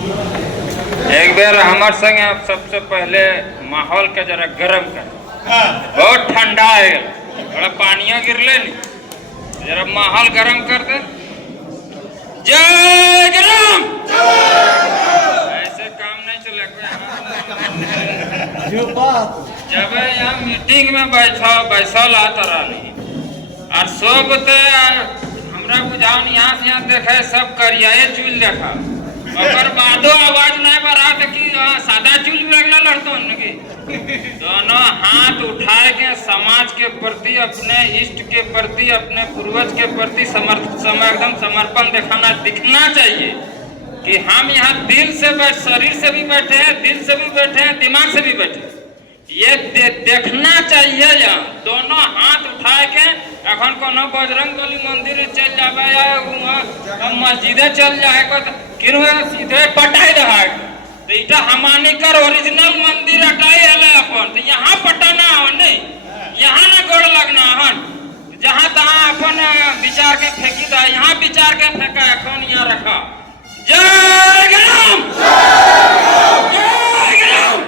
एक बार हमारे संग आप सबसे पहले माहौल के जरा गर्म कर। बहुत ठंडा है, थोड़ा पानिया गिरले नहीं, जरा माहौल गर्म कर दे। जय गरम। ऐसे काम नहीं चलेगा। जब यहाँ मीटिंग में बैसल तरह नहीं और सब हमरा बुझाओ यहाँ से यहाँ देखे सब करियाए चूल देखा और बादो आवाज नहीं बरा कि सादा चूल लगला लड़तो की दोनों हाथ उठाए के समाज के प्रति, अपने इष्ट के प्रति, अपने पूर्वज के प्रति एकदम समर्पण दिखना चाहिए कि हम यहाँ दिल से शरीर से भी बैठे हैं, दिल से भी बैठे हैं, दिमाग से भी बैठे हैं। ये देखना चाहिए। यहाँ दोनों हाथ उठाए के अखन कोनो बजरंग बली मंदिर चल जावे या मस्जिदे चल जाए सीधे पटाई रहा तो इटा हमानी कर ओरिजिनल मंदिर हटाई है अपन तो यहाँ पटाना नहीं, यहाँ ना गोड़ लगना हन जहाँ तहाँ अपन विचार के फेंकी था, यहाँ विचार के फेंका अखन यहाँ रखा। जय गरम। जय गरम।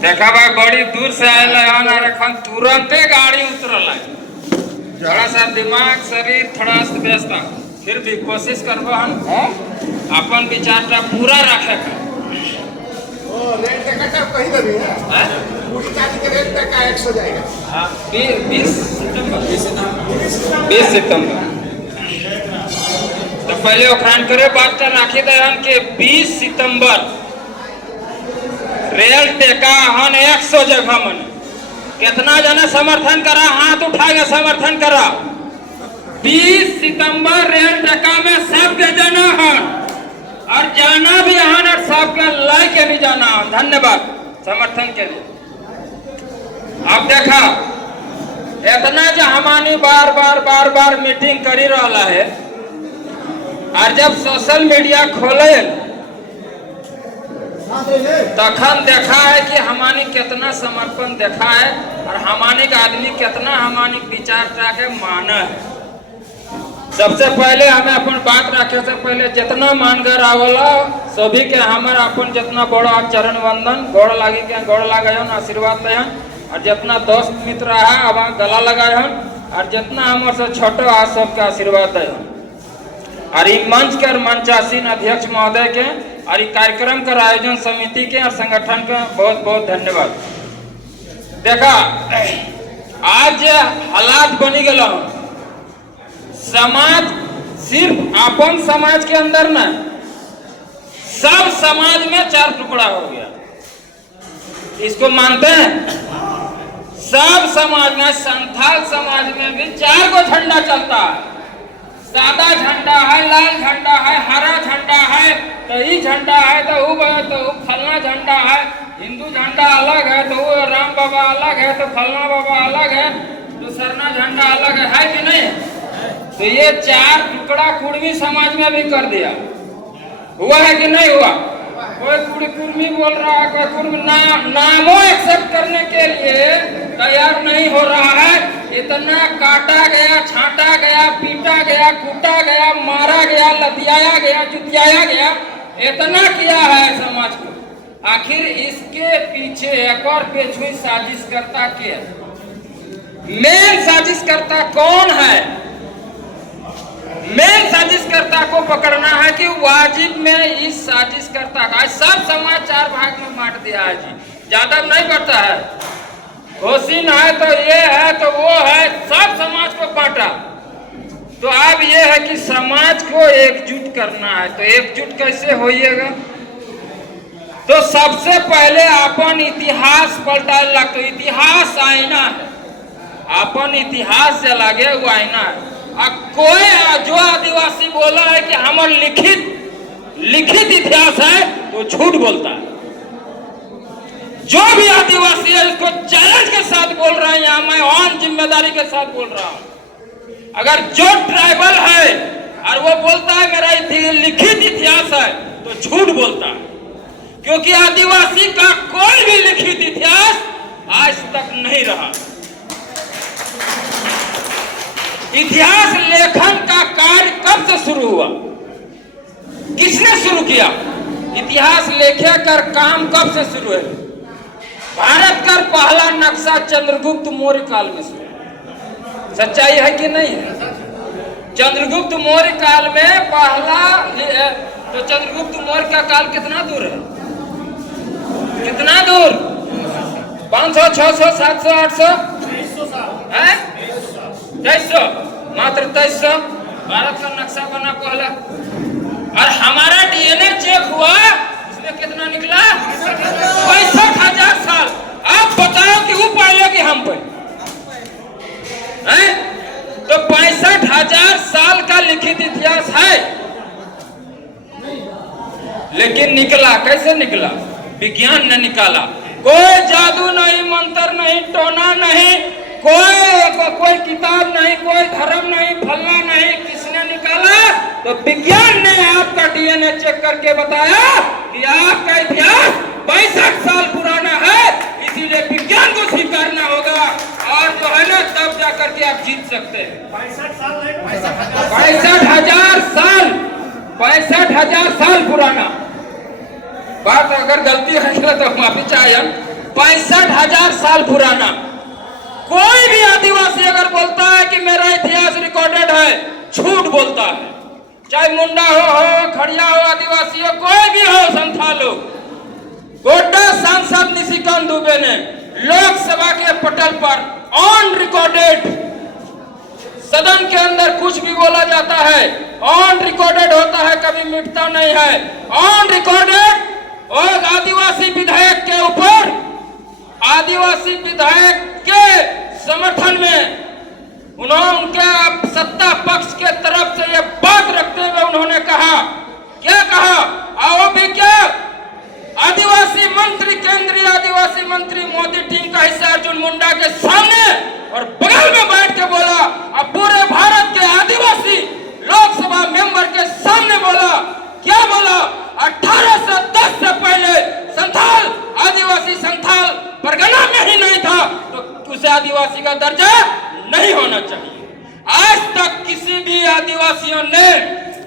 देखा भाई बड़ी दूर से आए तुरंत गाड़ी उतरल है, थोड़ा सा दिमाग शरीर थोड़ा व्यस्त फिर भी कोशिश करबो हम अपन विचार पूरा रखे का 100 जाएगा 20 सितंबर तो पहले ओखरान करे बात कर राखी दहन के 20 सितंबर रेल टेका हन 100 जगह मन कितना जने समर्थन करा, हाथ उठा के समर्थन करा। 20 सितंबर रेल टेका में सबके जाना हन और जाना भी हन और सबके लाई के भी जाना हन। धन्यवाद समर्थन के लिए। अब देखा इतना जो हमारी बार मीटिंग करी रहा है और जब सोशल मीडिया खोले तखन देखा है कि हमारी कितना समर्पण देखा है और हमारे आदमी कितना हमारी विचारता के माना है। सबसे पहले हमें अपन बात रखे से पहले जितना मानगर आवला सभी के हमारे अपन जितना बड़ा चरण वंदन गोड़ लागी के गोड़ लगे आशीर्वाद दे और जितना दोस्त मित्र है अब गला लगाए और जितना हमारे से छोटो है सबके आशीर्वाद दे और मंच के मंचासीन अध्यक्ष महोदय के और कार्यक्रम का आयोजन समिति के और संगठन के बहुत बहुत धन्यवाद। देखा आज हालात बनी गया समाज सिर्फ अपन समाज के अंदर न सब समाज में 4 टुकड़ा हो गया। इसको मानते हैं? सब समाज में संथाल समाज में भी 4 गो झंडा चलता है। सादा झंडा है, लाल झंडा है, हरा झंडा है, तो ये झंडा है तो वो फलना झंडा है। हिंदू झंडा अलग है तो वो राम बाबा अलग है तो फलना बाबा अलग है तो सरना झंडा अलग है कि नहीं? तो ये 4 टुकड़ा कुर्मी समाज में भी कर दिया। हुआ है कि नहीं हुआ? कोई कुर्मी बोल रहा है, कोई कुर्मी नामों एक्सेप्ट करने के लिए तैयार नहीं हो रहा है। इतना काटा गया, छांटा गया, पीटा गया, कूटा गया, मारा गया, लतियाया गया, जुतियाया गया, इतना किया है समाज को। आखिर इसके पीछे एक और पेछुई साजिश करता क्या? मेन साजिश करता कौन है? मेन साजिश करता को पकड़ना है कि वाजिब में इस साजिश करता का सब समाज 4 भाग में बांट दिया है जी। ज्यादा नहीं बढ़ता है, होशिन है तो ये है तो वो है, सब समाज को बांटा। तो अब ये है कि समाज को एकजुट करना है। तो एकजुट कैसे होइएगा? तो सबसे पहले अपन इतिहास पलटा लग। तो इतिहास आईना है, अपन इतिहास से लगे वो आईना है। कोई जो आदिवासी बोला है कि हमार लिखित इतिहास है तो झूठ बोलता है। जो भी आदिवासी है उसको चैलेंज के साथ बोल रहा है, यहाँ मैं ऑन जिम्मेदारी के साथ बोल रहा हूं। अगर जो ट्राइबल है और वो बोलता है मेरा लिखित इतिहास है तो झूठ बोलता है, क्योंकि आदिवासी का कोई भी लिखित इतिहास आज तक नहीं रहा। इतिहास लेखन का कार्य कब से शुरू हुआ, किसने शुरू किया? इतिहास लेखे कर काम कब से शुरू है? भारत का पहला नक्शा चंद्रगुप्त मौर्य काल में शुरू। सच्चाई है कि नहीं है? चंद्रगुप्त मौर्य काल में पहला, तो चंद्रगुप्त मौर्य का काल कितना दूर है? कितना दूर? 500, 600, 700, 800, 2300, मात्र 2300। भारत का नक्शा बना पहला, और हमारा डीएनए चेक हुआ, उसमें कितना निकला? 65,000 साल। आप बताओ कि वो पहले कि हम पहले? तो 65,000 साल का लिखित इतिहास है, लेकिन निकला कैसे? निकला विज्ञान ने निकाला। कोई जादू नहीं, मंत्र नहीं, टोना नहीं, कोई किताब नहीं, कोई धर्म नहीं, फलना नहीं। किसने निकाला? तो विज्ञान ने आपका डीएनए चेक करके बताया कि आपका इतिहास 65 साल पुराना है, इसीलिए विज्ञान को स्वीकारना होगा, और जो है ना तब जाकर के आप जीत सकते हैं। 65,000 साल, 65,000 साल पुराना बात। अगर गलती है तो माफी चाहिए। 65,000 साल पुराना। कोई भी आदिवासी अगर बोलता है कि मेरा इतिहास रिकॉर्डेड है, झूठ बोलता है। चाहे मुंडा हो, खड़िया हो, आदिवासी हो, कोई भी हो, संथाल हो। गोड्डा सांसद निशिकांत दुबे ने लोकसभा के पटल पर ऑन रिकॉर्डेड, सदन के अंदर कुछ भी बोला जाता है ऑन रिकॉर्डेड होता है, कभी मिटता नहीं है। ऑन रिकॉर्डेड, और आदिवासी विधायक के ऊपर, आदिवासी विधायक के समर्थन में उनके सत्ता पक्ष के तरफ से यह बात रखते हुए उन्होंने कहा, क्या कहा? आओ भी क्या? आदिवासी मंत्री, केंद्रीय आदिवासी मंत्री मोदी टीम का हिस्सा अर्जुन मुंडा के सामने और बगल में बैठ के बोला, अब पूरे भारत के आदिवासी लोकसभा मेंबर के सामने बोला। क्या बोला? 1810 से पहले संथाल आदिवासी संथाल परगना में ही नहीं था, तो उसे आदिवासी का दर्जा नहीं होना चाहिए। आज तक किसी भी आदिवासियों ने,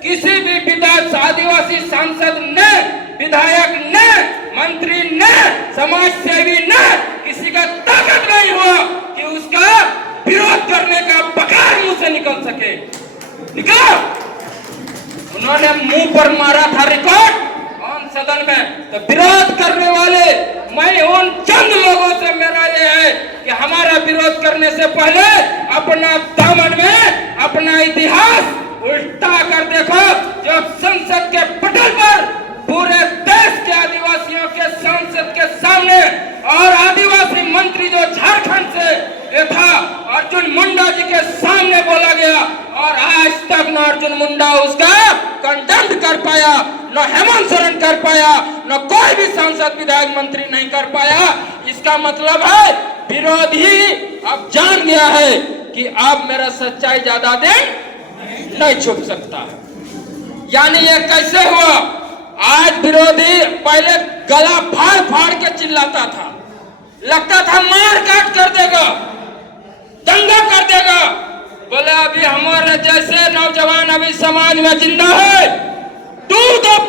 किसी भी विधायक, आदिवासी सांसद ने, विधायक ने, मंत्री ने, समाज सेवी ने, किसी का ताकत नहीं हुआ कि उसका विरोध करने का बकार मुंह से निकल सके। निकला, उन्होंने मुंह पर मारा था रिकॉर्ड ऑन सदन में। तो विरोध करने वाले, मैं उन चंद लोगों से मेरा ये है कि हमारा विरोध करने से पहले अपना दामन में अपना इतिहास उल्टा कर देखो। जब संसद के पटल पर पूरे देश के आदिवासियों के संसद के सामने, और आदिवासी मंत्री जो झारखंड से था अर्जुन मुंडा जी के सामने बोला गया, और आज तक न अर्जुन मुंडा उसका कंडेम कर पाया, न हेमंत सोरेन कर पाया, न कोई भी सांसद, विधायक, मंत्री नहीं कर पाया। इसका मतलब है विरोधी अब जान गया है कि अब मेरा सच्चाई ज्यादा दिन नहीं छुप सकता। यानी ये कैसे हुआ? आज विरोधी पहले गला फाड़ फाड़ के चिल्लाता था, लगता था मार काट कर देगा, दंगा कर देगा। बोले अभी हमारे जैसे नौजवान अभी समाज में जिंदा है, टू द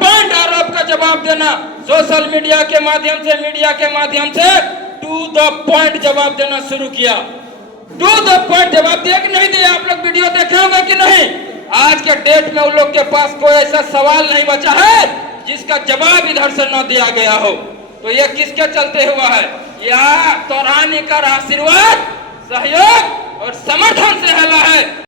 पॉइंट आरोप का जवाब देना, सोशल मीडिया के माध्यम से, मीडिया के माध्यम से टू द पॉइंट जवाब देना शुरू किया। टू द पॉइंट जवाब दिया कि नहीं दिया? आप लोग वीडियो देखे होंगे कि नहीं? आज के डेट में उन लोग के पास कोई ऐसा सवाल नहीं बचा है जिसका जवाब इधर से न दिया गया हो। तो ये किसके चलते हुआ है? या तोरानी का आशीर्वाद, सहयोग और समर्थन से हला है।